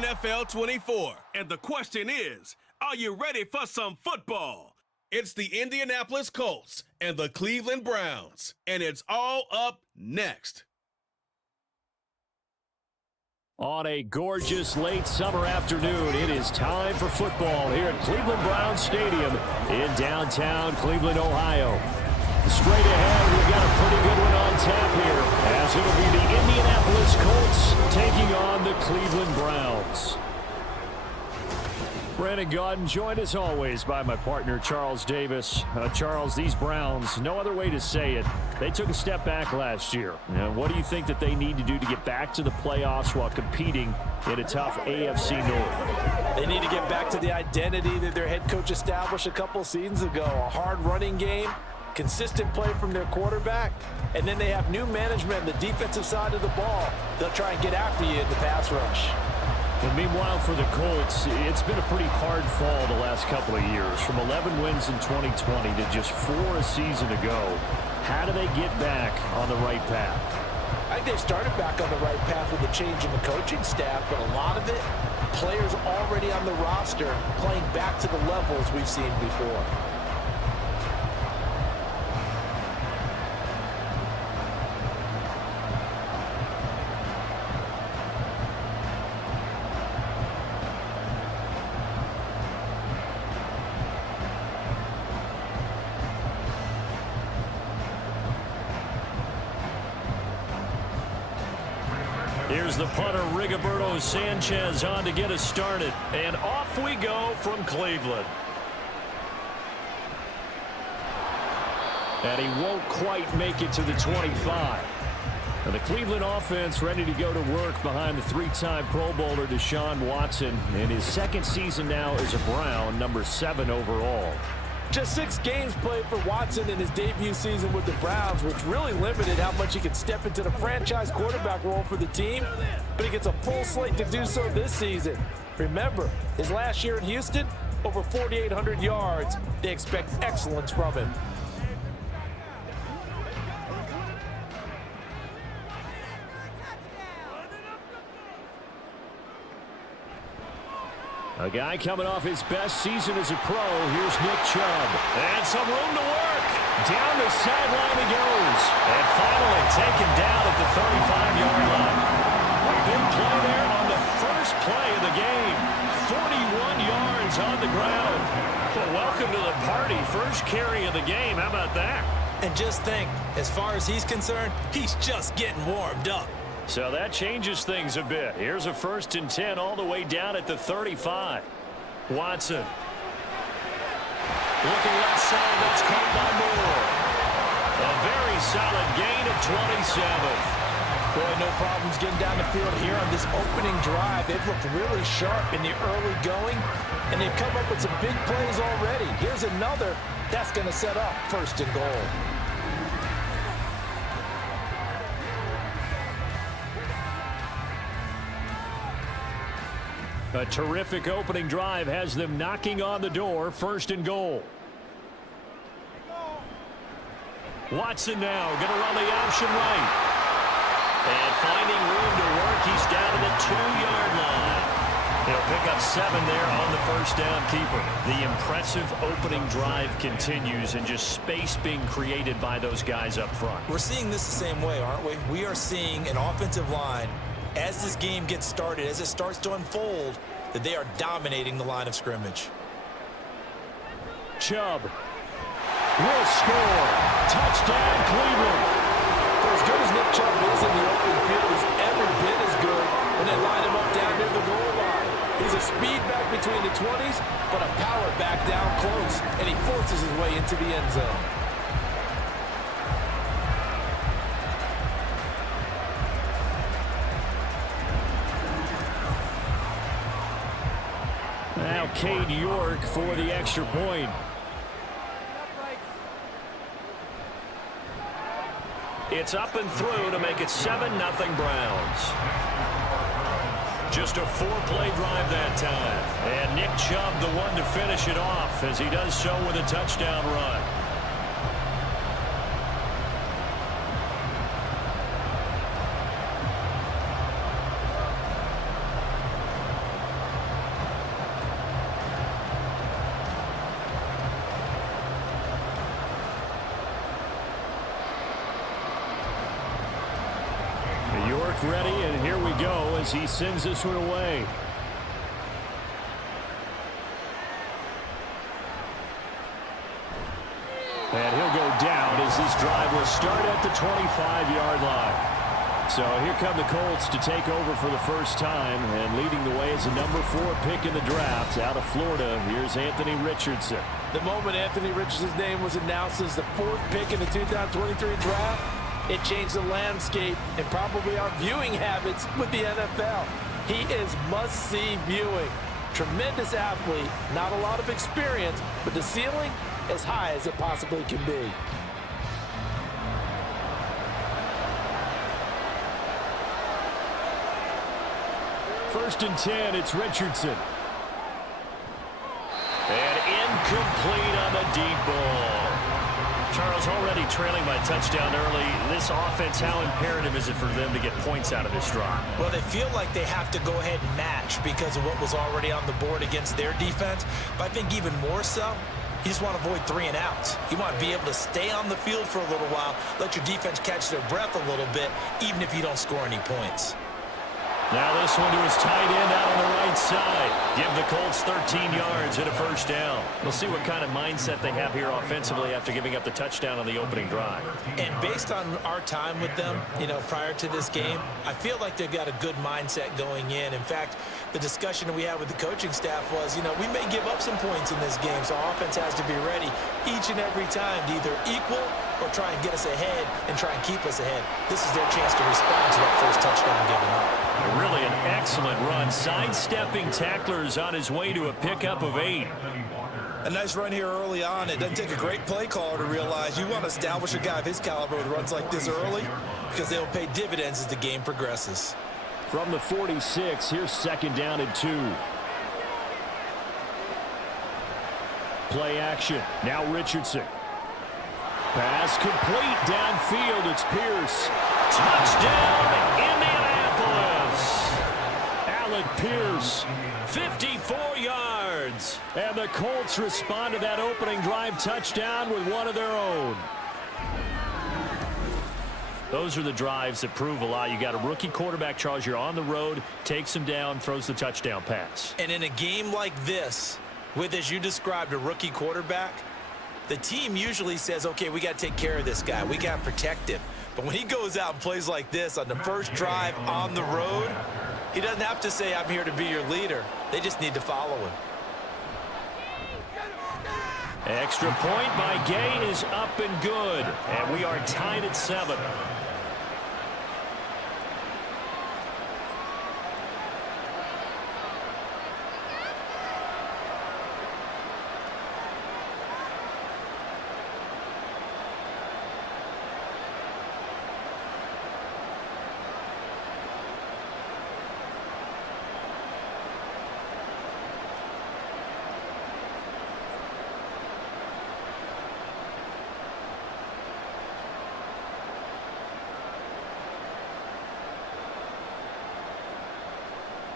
NFL 24. And the question is, are you ready for some football? It's the Indianapolis Colts and the Cleveland Browns. And it's all up next. On a gorgeous late summer afternoon, it is time for football here at Cleveland Browns Stadium in downtown Cleveland, Ohio. Straight ahead, we've got a pretty good one on tap here, as it'll be the Indianapolis Colts taking on the Cleveland Browns. Brandon Gaudin, joined as always by my partner, Charles Davis. Charles, these Browns, no other way to say it, they took a step back last year. What do you think that they need to do to get back to the playoffs while competing in a tough AFC North? They need to get back to the identity that their head coach established a couple seasons ago. A hard running game, consistent play from their quarterback, and then they have new management on the defensive side of the ball. They'll try and get after you in the pass rush. And meanwhile, for the Colts, it's been a pretty hard fall the last couple of years. From 11 wins in 2020 to just 4 a season ago. How do they get back on the right path? I think they've started back on the right path with the change in the coaching staff, but a lot of it, players already on the roster playing back to the levels we've seen before. Here's the punter, Rigoberto Sanchez, on to get us started. And off we go from Cleveland. And he won't quite make it to the 25. And the Cleveland offense ready to go to work behind the 3-time Pro Bowler Deshaun Watson in his second season now as a Brown, number 7 overall. Just 6 games played for Watson in his debut season with the Browns, which really limited how much he could step into the franchise quarterback role for the team, but he gets a full slate to do so this season. Remember, his last year in Houston, over 4,800 yards. They expect excellence from him. A guy coming off his best season as a pro. Here's Nick Chubb. And some room to work. Down the sideline he goes. And finally taken down at the 35-yard line. A big play there on the first play of the game. 41 yards on the ground. Well, welcome to the party. First carry of the game. How about that? And just think, as far as he's concerned, he's just getting warmed up. So that changes things a bit. Here's a 1st and 10 all the way down at the 35. Watson. Looking left side, that's caught by Moore. A very solid gain of 27. Boy, no problems getting down the field here on this opening drive. They've looked really sharp in the early going, and they've come up with some big plays already. Here's another that's going to set up 1st and goal. A terrific opening drive has them knocking on the door. 1st and goal. Watson now going to run the option right. And finding room to work, he's down to the 2-yard line. He'll pick up 7 there on the 1st down keeper. The impressive opening drive continues, and just space being created by those guys up front. We're seeing this the same way, aren't we? We are seeing an offensive line, as this game gets started, as it starts to unfold, that they are dominating the line of scrimmage. Chubb will score. Touchdown, Cleveland. For as good as Nick Chubb is in the open field, he's every bit as good when they line him up down near the goal line. He's a speed back between the 20s, but a power back down close, and he forces his way into the end zone. Now Cade York for the extra point. It's up and through to make it 7-0 Browns. Just a 4-play drive that time. And Nick Chubb the one to finish it off as he does so with a touchdown run. back ready, and here we go as he sends this one away. And he'll go down as this drive will start at the 25-yard line. So here come the Colts to take over for the first time, and leading the way is the number 4 pick in the draft out of Florida. Here's Anthony Richardson. The moment Anthony Richardson's name was announced as the 4th pick in the 2023 draft, it changed the landscape and probably our viewing habits with the NFL. He is must-see viewing. Tremendous athlete, not a lot of experience, but the ceiling as high as it possibly can be. First and 10, it's Richardson. And incomplete on the deep ball. Charles, already trailing by touchdown early. This offense, how imperative is it for them to get points out of this drive? Well, they feel like they have to go ahead and match because of what was already on the board against their defense. But I think even more so, you just want to avoid 3 and outs. You want to be able to stay on the field for a little while, let your defense catch their breath a little bit, even if you don't score any points. Now this one to his tight end out on the right side. Give the Colts 13 yards and a first down. We'll see what kind of mindset they have here offensively after giving up the touchdown on the opening drive. And based on our time with them, prior to this game, I feel like they've got a good mindset going in. In fact, the discussion that we had with the coaching staff was, we may give up some points in this game, so our offense has to be ready each and every time to either equal or try and get us ahead and try and keep us ahead. This is their chance to respond to that first touchdown given up. Really an excellent run. Sidestepping tacklers on his way to a pickup of 8. A nice run here early on. It doesn't take a great play caller to realize you want to establish a guy of his caliber with runs like this early because they'll pay dividends as the game progresses. From the 46, here's second down and 2. Play action. Now Richardson. Pass complete downfield. It's Pierce. Touchdown, Indianapolis. Alec Pierce, 54 yards. And the Colts respond to that opening drive touchdown with one of their own. Those are the drives that prove a lot. You got a rookie quarterback, Charles. You're on the road, takes him down, throws the touchdown pass. And in a game like this, with, as you described, a rookie quarterback, the team usually says, okay, we got to take care of this guy. We got to protect him. But when he goes out and plays like this on the first drive on the road, he doesn't have to say, I'm here to be your leader. They just need to follow him. Extra point by Gay is up and good. And we are tied at 7.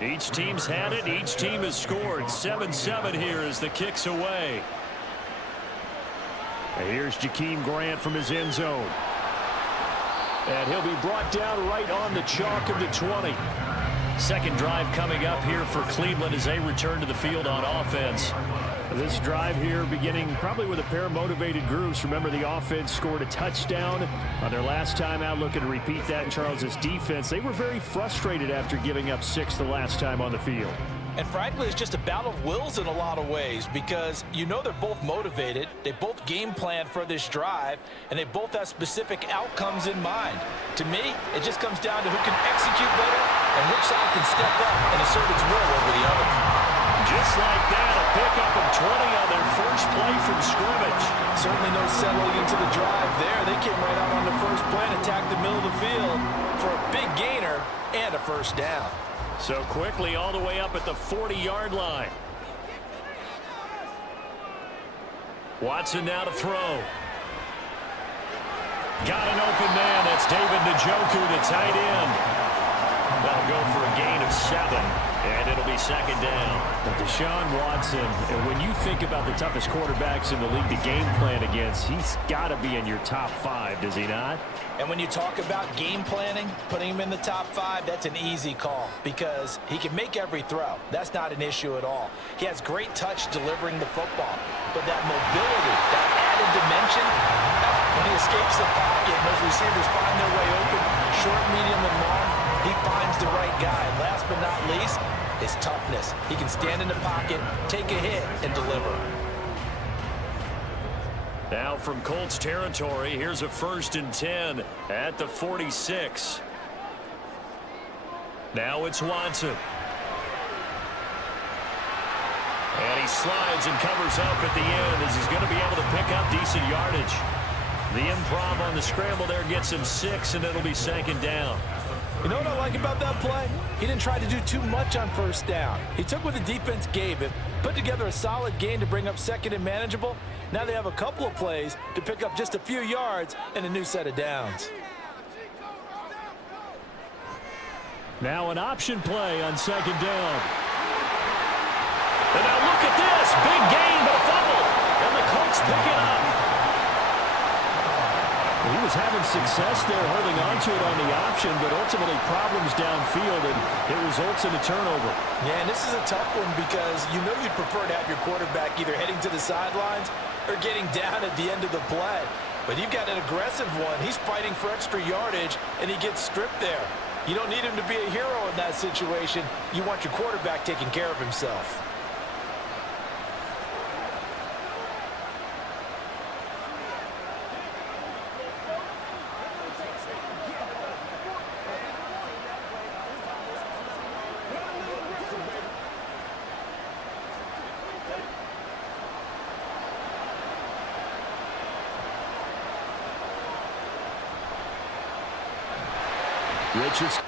Each team's had it. Each team has scored. 7-7 here as the kick's away. And here's Jakeem Grant from his end zone. And he'll be brought down right on the chalk of the 20. Second drive coming up here for Cleveland as they return to the field on offense. This drive here beginning probably with a pair of motivated groups. Remember, the offense scored a touchdown on their last time out. Looking to repeat that in Charles's defense. They were very frustrated after giving up 6 the last time on the field. And frankly, it's just a battle of wills in a lot of ways because they're both motivated. They both game plan for this drive, and they both have specific outcomes in mind. To me, it just comes down to who can execute better and which side can step up and assert its will over the other. Just like that, a pickup of 20 on their first play from scrimmage. Certainly no settling into the drive there. They came right out on the first play and attacked the middle of the field for a big gainer and a first down. So quickly all the way up at the 40-yard line. Watson now to throw. Got an open man. That's David Njoku, the tight end. That'll go for a gain of 7. And it'll be second down. Deshaun Watson, and when you think about the toughest quarterbacks in the league to game plan against, he's got to be in your top 5, does he not? And when you talk about game planning, putting him in the top 5, that's an easy call because he can make every throw. That's not an issue at all. He has great touch delivering the football. But that mobility, that added dimension, when he escapes the pocket and those receivers find their way open, short, medium, and long, he finds the right guy. Last but not least, his toughness. He can stand in the pocket, take a hit, and deliver. Now from Colts territory, here's a 1st and 10 at the 46. Now it's Watson. And he slides and covers up at the end as he's going to be able to pick up decent yardage. The improv on the scramble there gets him 6, and it'll be 2nd down. You know what I like about that play? He didn't try to do too much on 1st down. He took what the defense gave him, put together a solid gain to bring up 2nd and manageable. Now they have a couple of plays to pick up just a few yards and a new set of downs. Now an option play on 2nd down. And now look at this. Big gain, but a fumble. And the Colts pick it up. He was having success there holding on to it on the option, but ultimately problems downfield, and it results in a turnover. Yeah, and this is a tough one because you know you'd prefer to have your quarterback either heading to the sidelines or getting down at the end of the play. But you've got an aggressive one. He's fighting for extra yardage, and he gets stripped there. You don't need him to be a hero in that situation. You want your quarterback taking care of himself. Richards.